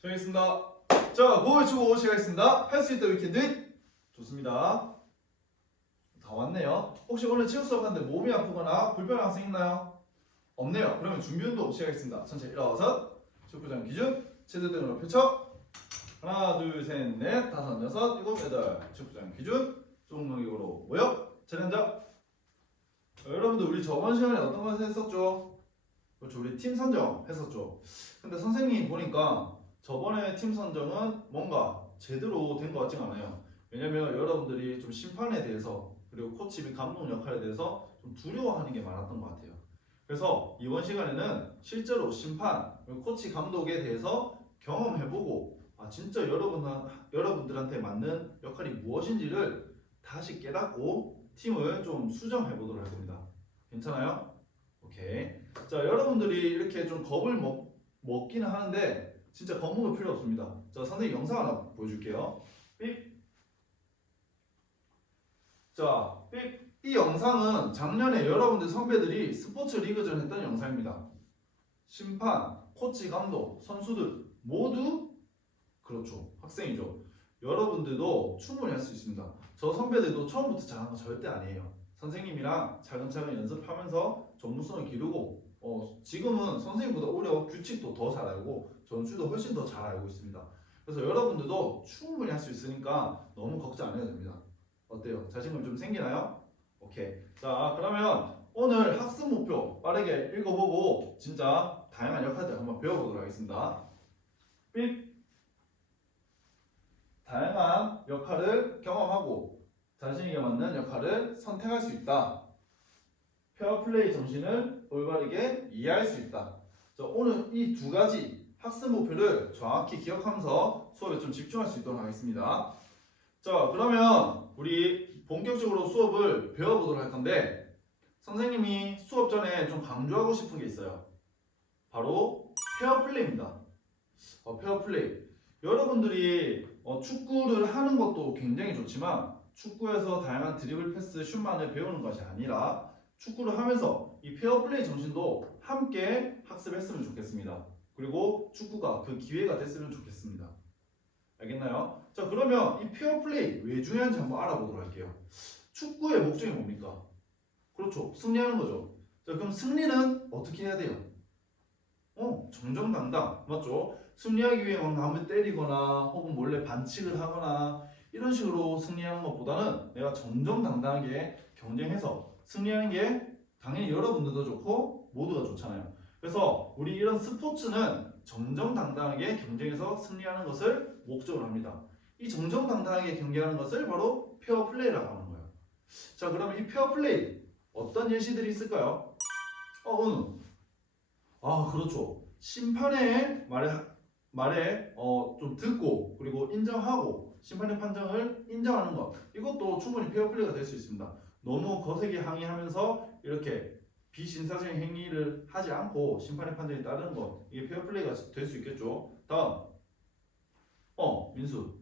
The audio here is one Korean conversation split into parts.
시작하겠습니다. 자, 구호를 치고 시작하겠습니다. 할 수 있다 위켄드. 좋습니다. 다 왔네요. 혹시 오늘 체육 수업하는데 몸이 아프거나 불편한 학생 있나요? 없네요. 그러면 준비 운동 시작하겠습니다. 천천히 일어서 축구장 기준 체대등으로 펼쳐. 하나, 둘, 셋, 넷, 다섯, 여섯, 일곱, 여덟. 축구장 기준 종목으로 모여. 자리 앉아. 여러분들 우리 저번 시간에 어떤 걸 했었죠? 그렇죠. 우리 팀 선정 했었죠. 근데 선생님이 보니까 저번에 팀 선정은 뭔가 제대로 된 것 같지가 않아요. 왜냐면 여러분들이 좀 심판에 대해서 그리고 코치 및 감독 역할에 대해서 좀 두려워하는 게 많았던 것 같아요. 그래서 이번 시간에는 실제로 심판, 그리고 코치 감독에 대해서 경험해보고 진짜 여러분들한테 맞는 역할이 무엇인지를 다시 깨닫고 팀을 좀 수정해보도록 할 겁니다. 괜찮아요? 오케이. 자, 여러분들이 이렇게 좀 겁을 먹기는 하는데 진짜 겁먹을 필요 없습니다. 자, 선생님 영상 하나 보여줄게요. 삑. 자, 삑. 이 영상은 작년에 여러분들 선배들이 스포츠 리그전 했던 영상입니다. 심판, 코치, 감독, 선수들 모두 그렇죠. 학생이죠. 여러분들도 충분히 할 수 있습니다. 저 선배들도 처음부터 잘한 거 절대 아니에요. 선생님이랑 차근차근 연습하면서 전문성을 기르고 지금은 선생님보다 오히려 규칙도 더 잘 알고 전술도 훨씬 더 잘 알고 있습니다. 그래서 여러분들도 충분히 할 수 있으니까 너무 걱정 안 해도 됩니다. 어때요? 자신감 좀 생기나요? 오케이. 자, 그러면 오늘 학습 목표 빠르게 읽어보고 진짜 다양한 역할들 한번 배워보도록 하겠습니다. 삑. 다양한 역할을 경험하고 자신에게 맞는 역할을 선택할 수 있다. 페어플레이 정신을 올바르게 이해할 수 있다. 자, 오늘 이 두 가지 학습 목표를 정확히 기억하면서 수업에 좀 집중할 수 있도록 하겠습니다. 자, 그러면 우리 본격적으로 수업을 배워보도록 할 건데 선생님이 수업 전에 좀 강조하고 싶은 게 있어요. 바로 페어플레이입니다. 페어플레이. 여러분들이 축구를 하는 것도 굉장히 좋지만 축구에서 다양한 드리블, 패스, 슛만을 배우는 것이 아니라 축구를 하면서 이 페어플레이 정신도 함께 학습했으면 좋겠습니다. 그리고 축구가 그 기회가 됐으면 좋겠습니다. 알겠나요? 자, 그러면 이 페어플레이 왜 중요한지 한번 알아보도록 할게요. 축구의 목적이 뭡니까? 그렇죠. 승리하는 거죠. 자, 그럼 승리는 어떻게 해야 돼요? 정정당당. 맞죠? 승리하기 위해 막 남을 때리거나 혹은 몰래 반칙을 하거나 이런 식으로 승리하는 것보다는 내가 정정당당하게 경쟁해서 승리하는 게 당연히 여러분들도 좋고 모두가 좋잖아요. 그래서 우리 이런 스포츠는 정정당당하게 경쟁해서 승리하는 것을 목적으로 합니다. 이 정정당당하게 경쟁하는 것을 바로 페어플레이라고 하는 거예요. 자, 그러면 이 페어플레이 어떤 예시들이 있을까요? 그렇죠. 심판의 말에 좀 듣고 그리고 인정하고 심판의 판정을 인정하는 것, 이것도 충분히 페어플레이가 될 수 있습니다. 너무 거세게 항의하면서 이렇게 비신사적인 행위를 하지 않고 심판의 판정에 따르는 것, 이게 페어플레이가 될 수 있겠죠. 다음, 민수.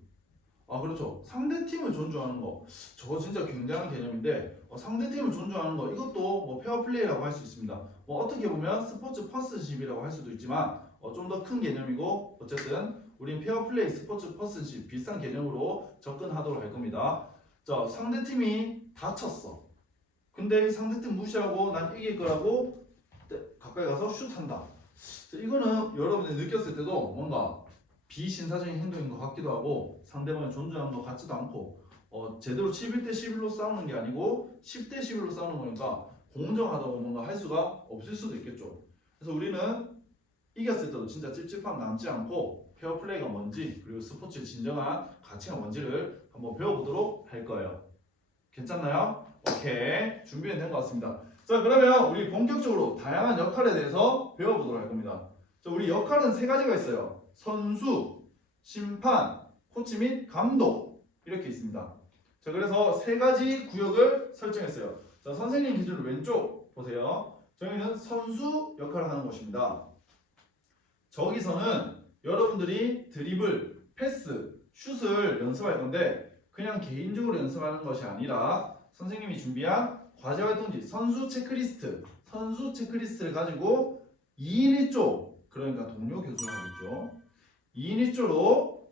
그렇죠. 상대팀을 존중하는 거, 저거 진짜 굉장한 개념인데 상대팀을 존중하는 거, 이것도 뭐 페어플레이라고 할 수 있습니다. 어떻게 보면 스포츠 퍼슨십이라고 할 수도 있지만 좀 더 큰 개념이고 어쨌든 우린 페어플레이, 스포츠 퍼슨십 비슷한 개념으로 접근하도록 할 겁니다. 자, 상대팀이 다쳤어. 근데 이 상대팀 무시하고 난 이길 거라고 가까이 가서 슛한다. 이거는 여러분이 느꼈을 때도 뭔가 비신사적인 행동인 것 같기도 하고 상대방을 존중하는 것 같지도 않고 제대로 11대 11로 싸우는 게 아니고 10대 11로 싸우는 거니까 공정하다고 뭔가 할 수가 없을 수도 있겠죠. 그래서 우리는 이겼을 때도 진짜 찝찝함 남지 않고 페어플레이가 뭔지 그리고 스포츠의 진정한 가치가 뭔지를 한번 배워보도록 할 거예요. 괜찮나요? 오케이, 준비는 된 것 같습니다. 자, 그러면 우리 본격적으로 다양한 역할에 대해서 배워보도록 할 겁니다. 자, 우리 역할은 세 가지가 있어요. 선수, 심판, 코치 및 감독, 이렇게 있습니다. 자, 그래서 세 가지 구역을 설정했어요. 자, 선생님 기준으로 왼쪽 보세요. 저희는 선수 역할을 하는 곳입니다. 저기서는 여러분들이 드리블, 패스, 슛을 연습할 건데 그냥 개인적으로 연습하는 것이 아니라 선생님이 준비한 과제활동지 선수 체크리스트를 가지고 2인 1조, 그러니까 동료 교수를 하겠죠. 2인 1조로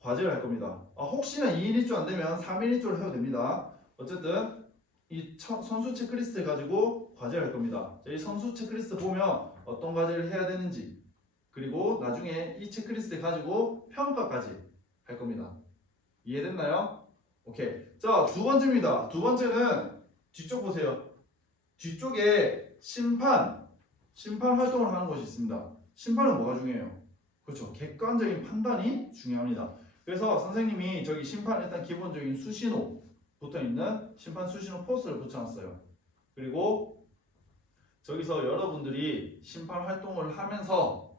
과제를 할 겁니다. 혹시나 2인 1조 안 되면 3인 1조로 해도 됩니다. 어쨌든 이 선수 체크리스트 가지고 과제를 할 겁니다. 이 선수 체크리스트 보면 어떤 과제를 해야 되는지, 그리고 나중에 이 체크리스트 가지고 평가까지 할 겁니다. 이해됐나요? 오케이. 자, 두 번째입니다. 두 번째는 뒤쪽 보세요. 뒤쪽에 심판 활동을 하는 것이 있습니다. 심판은 뭐가 중요해요? 그렇죠. 객관적인 판단이 중요합니다. 그래서 선생님이 저기 심판 일단 기본적인 수신호 붙어 있는 심판 수신호 포스를 붙여놨어요. 그리고 저기서 여러분들이 심판 활동을 하면서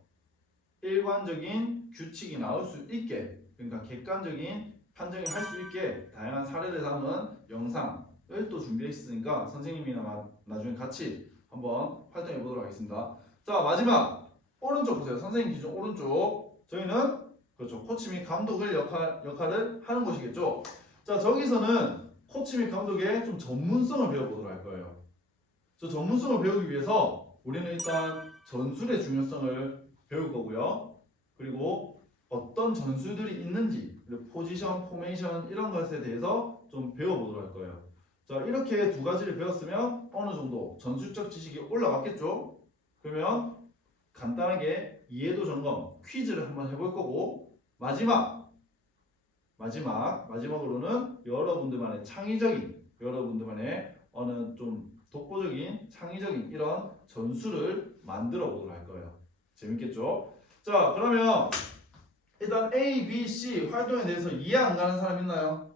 일관적인 규칙이 나올 수 있게, 그러니까 객관적인 판정이 할 수 있게 다양한 사례를 담은 영상을 또 준비해 있으니까 선생님이랑 나중에 같이 한번 활동해 보도록 하겠습니다. 자, 마지막 오른쪽 보세요. 선생님 기준 오른쪽. 저희는 그렇죠. 코치 및 감독을 역할을 하는 곳이겠죠. 자, 저기서는 코치 및 감독의 좀 전문성을 배워보도록 할 거예요. 저 전문성을 배우기 위해서 우리는 일단 전술의 중요성을 배울 거고요. 그리고 어떤 전술들이 있는지, 그리고 포지션, 포메이션 이런 것에 대해서 좀 배워보도록 할 거예요. 자, 이렇게 두 가지를 배웠으면 어느 정도 전술적 지식이 올라왔겠죠? 그러면 간단하게 이해도 점검, 퀴즈를 한번 해볼 거고, 마지막으로는 여러분들만의 창의적인, 여러분들만의 어느 좀 독보적인 창의적인 이런 전술을 만들어 보도록 할 거예요. 재밌겠죠? 자, 그러면 일단 A, B, C 활동에 대해서 이해 안 가는 사람 있나요?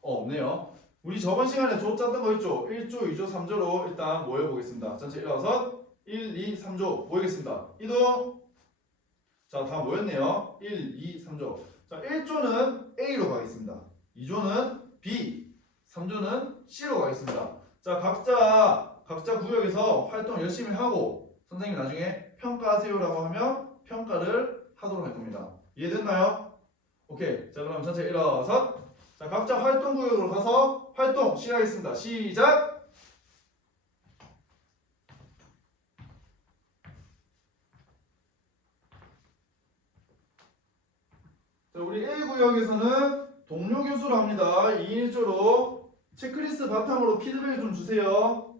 없네요. 우리 저번 시간에 조 짰던 거 있죠? 1조, 2조, 3조로 일단 모여보겠습니다. 전체 일어나서 1, 2, 3조 모이겠습니다. 이동! 자, 다 모였네요. 1, 2, 3조. 자, 1조는 A로 가겠습니다. 2조는 B, 3조는 C로 가겠습니다. 자, 각자 구역에서 활동 열심히 하고 선생님이 나중에 평가하세요라고 하면 평가를 하도록 할 겁니다. 이해됐나요? 오케이. 자, 그럼 전체 일어서 자, 각자 활동 구역으로 가서 활동 시작하겠습니다. 시작! 자, 우리 A 구역에서는 동료 교수로 합니다. 2인 1조로 체크리스트 바탕으로 피드백 좀 주세요.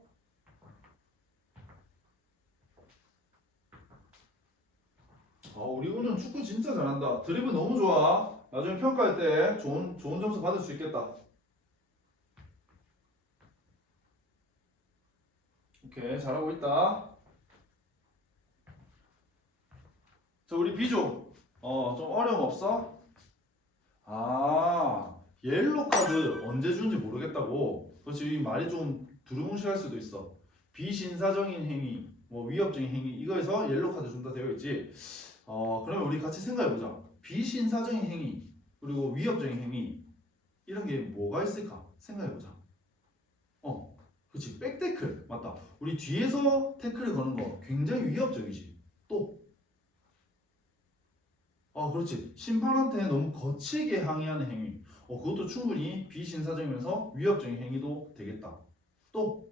우리 운은 축구 진짜 잘한다. 드리블 너무 좋아. 나중에 평가할 때 좋은 점수 받을 수 있겠다. 오케이, 잘하고 있다. 자, 우리 B조. 좀 어려움 없어? 옐로 카드 언제 주는지 모르겠다고. 그렇지, 이 말이 좀 두루뭉실할 수도 있어. 비신사적인 행위, 뭐 위협적인 행위, 이거에서 옐로 카드 준다 되어 있지. 그러면 우리 같이 생각해보자. 비신사적인 행위, 그리고 위협적인 행위, 이런 게 뭐가 있을까? 생각해보자. 그치, 백태클. 맞다. 우리 뒤에서 태클을 거는 거 굉장히 위협적이지. 또, 그렇지. 심판한테 너무 거칠게 항의하는 행위. 그것도 충분히 비신사적이면서 위협적인 행위도 되겠다. 또,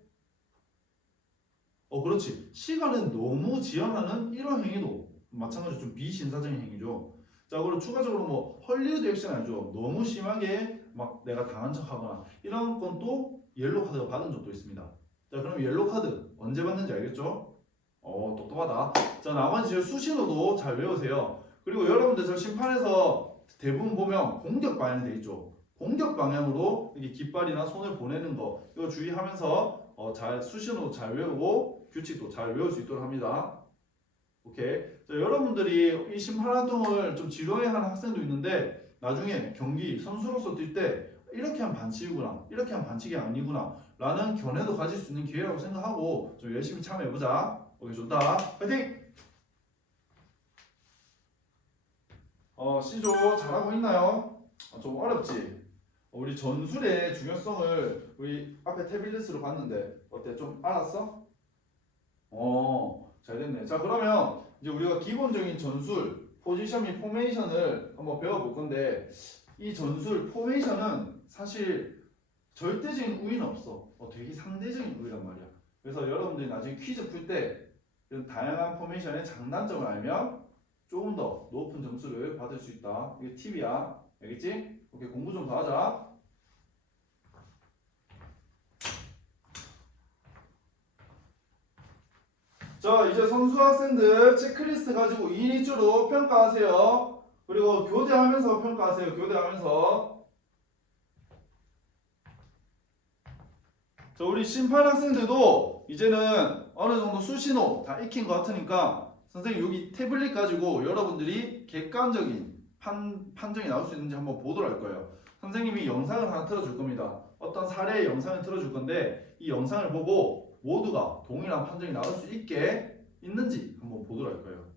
그렇지. 시간을 너무 지연하는 이런 행위도 마찬가지로 좀 비신사적인 행위죠. 자, 그리고 추가적으로 뭐 헐리우드 액션 알죠? 너무 심하게 막 내가 당한 척하거나 이런 건 또 옐로 카드가 받은 적도 있습니다. 자, 그럼 옐로 카드 언제 받는지 알겠죠? 똑똑하다. 자, 나머지 수신호도 잘 외우세요. 그리고 여러분들 저 심판에서 대부분 보면 공격 방향이 돼 있죠. 공격 방향으로 이렇게 깃발이나 손을 보내는 거 이거 주의하면서 잘 수신호 잘 외우고 규칙도 잘 외울 수 있도록 합니다. 오케이. 자, 여러분들이 이 심판 활동을 좀 지루해하는 학생도 있는데 나중에 경기 선수로서 뛸 때 이렇게 하면 반칙이구나, 이렇게 하면 반칙이 아니구나 라는 견해도 가질 수 있는 기회라고 생각하고 좀 열심히 참여해보자. 오케이, 좋다. 파이팅! C조 잘하고 있나요? 좀 어렵지? 우리 전술의 중요성을 우리 앞에 태블릿으로 봤는데 어때? 좀 알았어? 잘 됐네. 자, 그러면 이제 우리가 기본적인 전술, 포지션 및 포메이션을 한번 배워볼 건데 이 전술, 포메이션은 사실 절대적인 우위는 없어. 되게 상대적인 우위란 말이야. 그래서 여러분들이 나중에 퀴즈 풀 때 다양한 포메이션의 장단점을 알면 조금 더 높은 점수를 받을 수 있다. 이게 팁이야. 알겠지? 오케이, 공부 좀 더 하자. 자, 이제 선수 학생들 체크리스트 가지고 2인 1조로 평가하세요. 그리고 교대하면서 평가하세요. 교대하면서. 자, 우리 심판 학생들도 이제는 어느 정도 수신호 다 익힌 것 같으니까 선생님 여기 태블릿 가지고 여러분들이 객관적인 판정이 나올 수 있는지 한번 보도록 할 거예요. 선생님이 영상을 하나 틀어줄 겁니다. 어떤 사례의 영상을 틀어줄 건데 이 영상을 보고 모두가 동일한 판정이 나올 수 있게 있는지 한번 보도록 할 거예요.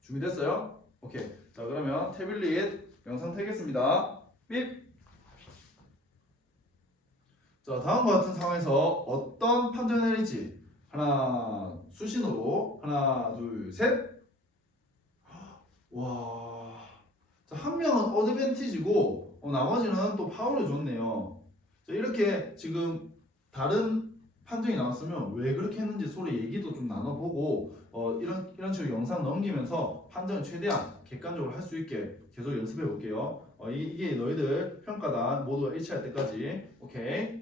준비됐어요? 오케이. 자, 그러면 태블릿 영상 틀겠습니다. 삐. 자, 다음과 같은 상황에서 어떤 판정을 내릴지 하나, 수신호로 하나, 둘, 셋. 와, 자, 한 명은 어드밴티지고 나머지는 또 파울을 줬네요. 자, 이렇게 지금 다른 판정이 나왔으면 왜 그렇게 했는지 서로 얘기도 좀 나눠보고 이런 식으로 영상 넘기면서 판정을 최대한 객관적으로 할 수 있게 계속 연습해 볼게요. 이게 너희들 평가단 모두 일치할 때까지. 오케이.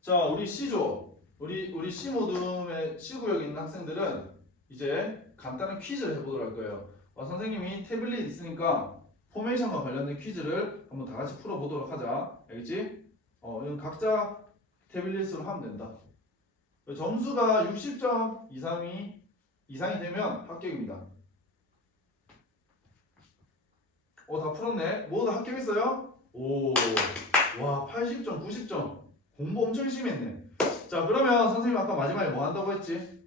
자, 우리 C조, 우리 C 모둠의 C구역에 있는 학생들은 이제 간단한 퀴즈를 해보도록 할 거예요. 선생님이 태블릿 있으니까 포메이션과 관련된 퀴즈를 한번 다 같이 풀어보도록 하자. 알겠지? 이건 각자 태블릿으로 하면 된다. 점수가 60점 이상이 되면 합격입니다. 다 풀었네. 모두 합격했어요? 오, 와, 80점, 90점. 공부 엄청 열심히 했네. 자, 그러면 선생님 아까 마지막에 뭐 한다고 했지?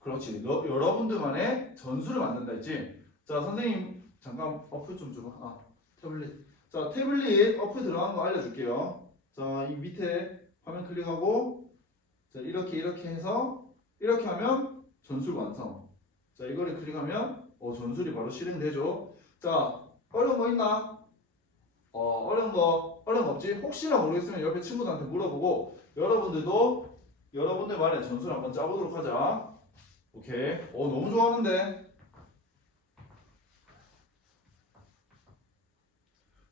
그렇지. 여러분들만의 전술을 만든다 했지? 자, 선생님 잠깐 어플 좀 줘봐. 태블릿. 자, 태블릿 어플 들어간 거 알려줄게요. 자, 이 밑에 화면 클릭하고 자, 이렇게 해서 이렇게 하면 전술 완성. 자, 이거를 클릭하면 전술이 바로 실행되죠. 자, 어려운 거 있나? 어려운 거 없지? 혹시나 모르겠으면 옆에 친구들한테 물어보고 여러분들도 여러분들만의 전술 한번 짜보도록 하자. 오케이. 너무 좋아하는데.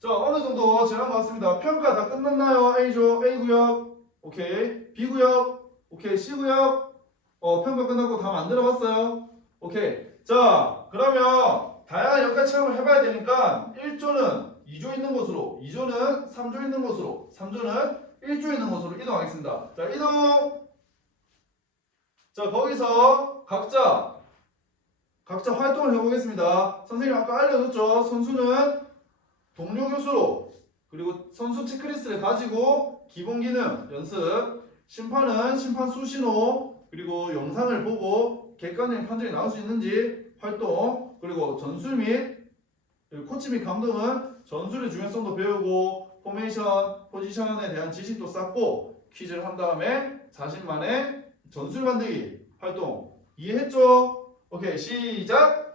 자, 어느 정도 지난 것 같습니다. 평가 다 끝났나요? A조, A구역, 오케이. B구역, 오케이. C구역, 평가 끝났고 다 만들어봤어요. 오케이. 자, 그러면 다양한 역할 체험을 해봐야 되니까 1조는 2조 있는 곳으로, 2조는 3조 있는 곳으로, 3조는 1조 있는 곳으로 이동하겠습니다. 자, 이동! 자, 거기서 각자 활동을 해보겠습니다. 선생님 아까 알려줬죠? 선수는 동료 교수로, 그리고 선수 체크리스트를 가지고 기본 기능 연습, 심판은 심판 수신호, 그리고 영상을 보고 객관적인 판정이 나올 수 있는지 활동, 그리고 전술 및 코치 및 감독은 전술의 중요성도 배우고 포메이션, 포지션에 대한 지식도 쌓고 퀴즈를 한 다음에 자신만의 전술 만들기 활동 이해했죠? 오케이, 시작!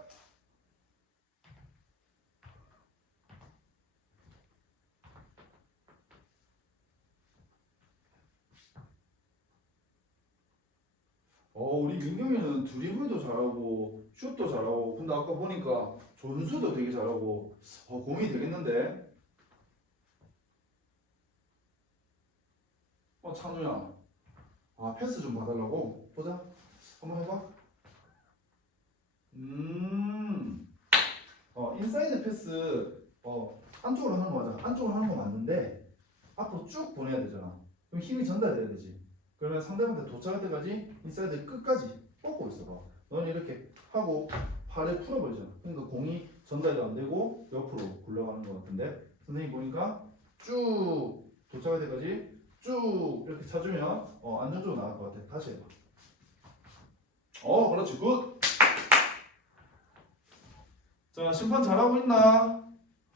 우리 민경이는 드리블도 잘하고 슛도 잘하고 근데 아까 보니까 전술도 되게 잘하고 고민이 되겠는데? 찬우야, 패스 좀 봐달라고? 보자. 한번 해봐. 인사이드 패스 안쪽으로 하는 거 맞아. 안쪽으로 하는 거 맞는데 앞으로 쭉 보내야 되잖아. 그럼 힘이 전달돼야 되지. 그러면 상대방한테 도착할 때까지 인사이드 끝까지 뻗고 있어봐. 너는 이렇게 하고 발을 풀어버리잖아. 그러니까 공이 전달이 안 되고 옆으로 굴러가는 것 같은데 선생님 보니까 쭉 도착할 때까지 쭉 이렇게 차주면 안전적으로 나갈 것 같아. 다시 해봐. 그렇지. 굿. 자, 심판 잘하고 있나?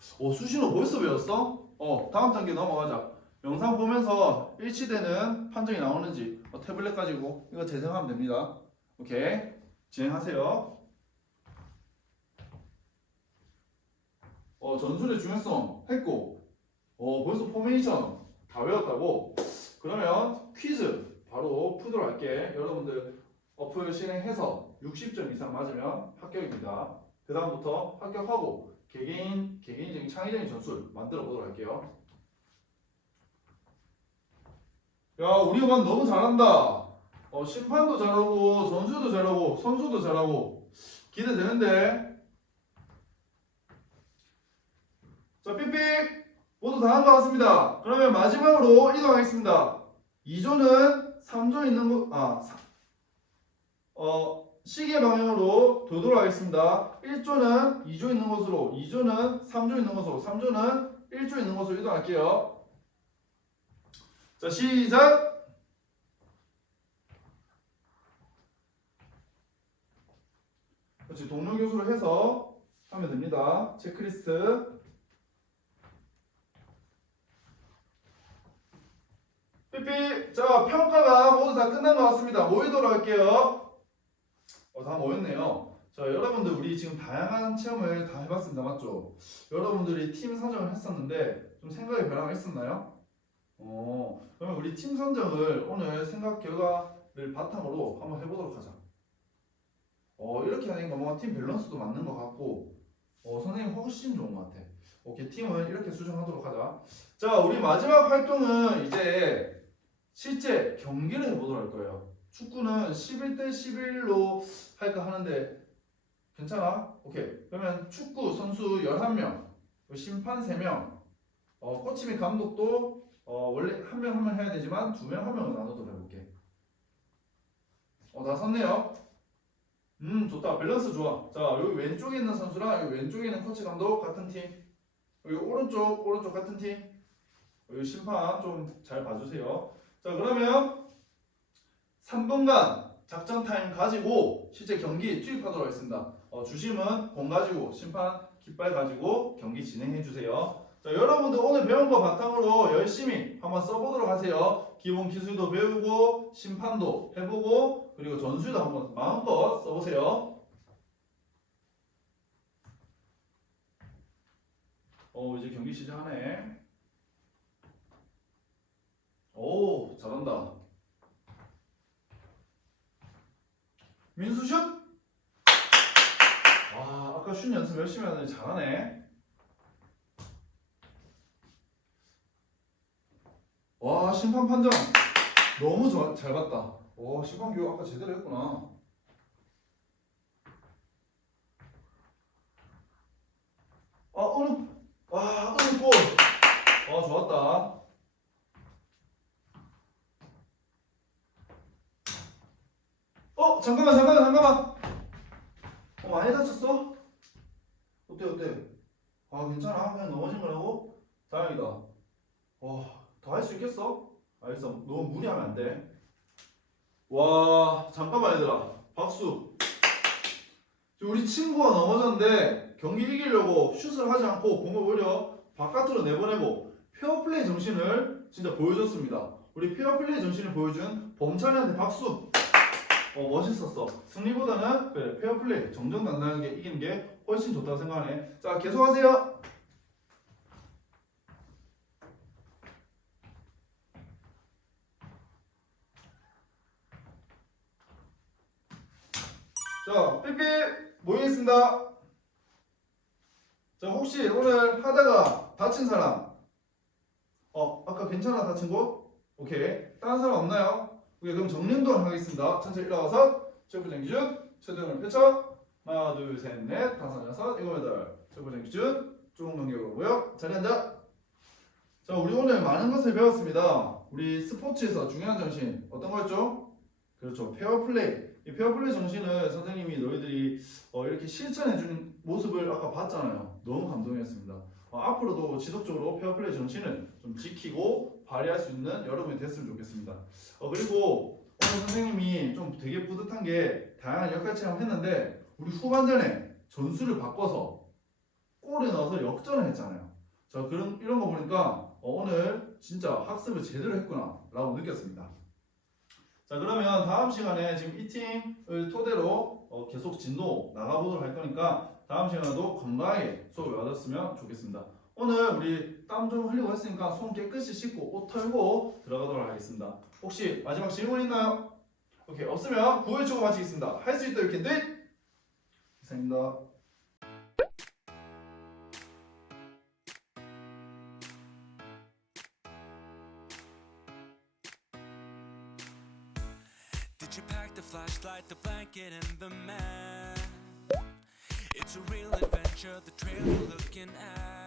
수신호 벌써 배웠어? 다음 단계 넘어가자. 영상 보면서 일치되는 판정이 나오는지 태블릿 가지고 이거 재생하면 됩니다. 오케이. 진행하세요. 전술의 중요성 했고 벌써 포메이션 다 외웠다고? 그러면 퀴즈 바로 풀도록 할게. 여러분들 어플 실행해서 60점 이상 맞으면 합격입니다. 그 다음부터 합격하고 개개인적인 창의적인 전술 만들어 보도록 할게요. 야, 우리 반 너무 잘한다. 심판도 잘하고 전술도 잘하고 선수도 잘하고 기대되는데. 자, 삑삑 모두 다 한 것 같습니다. 그러면 마지막으로 이동하겠습니다. 2조는 3조 있는 시계 방향으로 돌도록 하겠습니다. 1조는 2조 있는 곳으로, 2조는 3조 있는 곳으로, 3조는 1조 있는 곳으로 이동할게요. 자, 시작! 그렇지, 동료 교수로 해서 하면 됩니다. 체크리스트. 삐삐! 자, 평가가 모두 다 끝난 것 같습니다. 모이도록 할게요. 다 모였네요. 자, 여러분들 우리 지금 다양한 체험을 다 해봤습니다. 맞죠? 여러분들이 팀 선정을 했었는데 좀 생각의 변화가 있었나요? 그러면 우리 팀 선정을 오늘 생각 결과를 바탕으로 한번 해보도록 하자. 이렇게 하니까 뭔가 팀 밸런스도 맞는 것 같고 선생님 훨씬 좋은 것 같아. 오케이, 팀은 이렇게 수정하도록 하자. 자, 우리 마지막 활동은 이제 실제 경기를 해보도록 할 거예요. 축구는 11대 11로 할까 하는데 괜찮아? 오케이. 그러면 축구 선수 11명, 심판 3명, 코치 및 감독도 원래 한 명 한 명 해야 되지만 2명 한 명을 나눠서 해볼게. 다 섰네요. 좋다. 밸런스 좋아. 자, 여기 왼쪽에 있는 선수랑 여기 왼쪽에 있는 코치 감독 같은 팀. 여기 오른쪽 같은 팀. 여기 심판 좀 잘 봐주세요. 자, 그러면 3분간 작전 타임 가지고 실제 경기 투입하도록 하겠습니다. 주심은 공 가지고 심판 깃발 가지고 경기 진행해 주세요. 자, 여러분들 오늘 배운 거 바탕으로 열심히 한번 써보도록 하세요. 기본 기술도 배우고 심판도 해보고 그리고 전술도 한번 마음껏 써보세요. 이제 경기 시작하네. 오, 잘한다. 민수 슛! 와, 아까 슛 연습 열심히 하더니 잘하네. 와, 심판 판정 너무 잘 봤다. 와, 심판 교육 아까 제대로 했구나. 은우 골. 좋았다. 잠깐만. 많이 다쳤어? 어때? 괜찮아. 그냥 넘어진 거라고? 다행이다. 더 할 수 있겠어? 알겠어. 너무 무리하면 안 돼. 와, 잠깐만 얘들아. 박수. 우리 친구가 넘어졌는데 경기 이기려고 슛을 하지 않고 공을 오히려 바깥으로 내보내고 페어플레이 정신을 진짜 보여줬습니다. 우리 페어플레이 정신을 보여준 범찬이한테 박수. 멋있었어. 승리보다는 그래, 페어플레이 정정당당하게 이기는 게 훨씬 좋다고 생각하네. 자, 계속하세요. 자, 삐삐 모이겠습니다. 자, 혹시 오늘 하다가 다친 사람? 아까 괜찮아 다친 곳? 오케이. 다른 사람 없나요? 오케이, 그럼 정리운동을 하겠습니다. 천천히 일어나서 최고장 기준 최대형을 펼쳐 하나 둘셋넷 다섯 여섯 일곱 여덟 최고장 기준 쭉 넘겨보고요. 자리 앉아. 자, 우리 오늘 많은 것을 배웠습니다. 우리 스포츠에서 중요한 정신 어떤 거였죠? 그렇죠, 페어플레이. 이 페어플레이 정신을 선생님이 너희들이 이렇게 실천해주는 모습을 아까 봤잖아요. 너무 감동이었습니다. 앞으로도 지속적으로 페어플레이 정신을 좀 지키고 발휘할 수 있는 여러분이 됐으면 좋겠습니다. 그리고 오늘 선생님이 좀 되게 뿌듯한 게 다양한 역할 체험을 했는데 우리 후반전에 전술을 바꿔서 골을 넣어서 역전을 했잖아요. 자, 이런 거 보니까 오늘 진짜 학습을 제대로 했구나 라고 느꼈습니다. 자, 그러면 다음 시간에 지금 이 팀을 토대로 계속 진도 나가보도록 할 거니까 다음 시간에도 건강하게 수업을 받았으면 좋겠습니다. 오늘 우리 땀 좀 흘리고 했으니까 손 깨끗이 씻고 옷 털고 들어가도록 하겠습니다. 혹시 마지막 질문 있나요? 오케이, 없으면 구호해주고 마치겠습니다. 할 수 있다, you can do it. 이상입니다. Did you pack the flashlight, the blanket, and the map? It's a real adventure, the trail you're looking at.